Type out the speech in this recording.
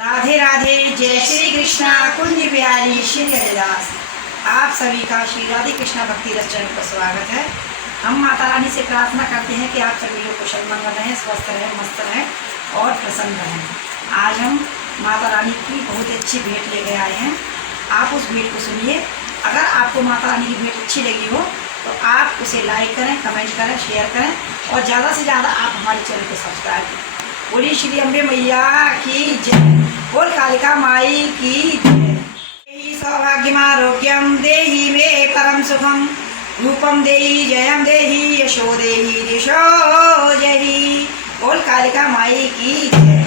राधे राधे, जय श्री कृष्णा। कुंज बिहारी श्री हरिदास, आप सभी का श्री राधे कृष्णा भक्ति रस चैनल पर स्वागत है। हम माता रानी से प्रार्थना करते हैं कि आप सभी लोग कुशल मंगल रहें, स्वस्थ रहें, मस्त रहें और प्रसन्न रहें। आज हम माता रानी की बहुत अच्छी भेंट लेके आए हैं। आप उस भेंट को सुनिए। अगर आपको माता रानी की भेंट अच्छी लगी हो तो आप उसे लाइक करें, कमेंट करें, शेयर करें और ज़्यादा से ज़्यादा आप हमारे चैनल को सब्सक्राइब करें। बोली श्री अम्बे मैया की जय, बोल कालिका माई की जय। देहि सौभाग्यमारोग्यम देहि मे परम सुखम, रूपम देहि जयम देहि यशो देहि दिशो जहि, बोल कालिका माई की जय।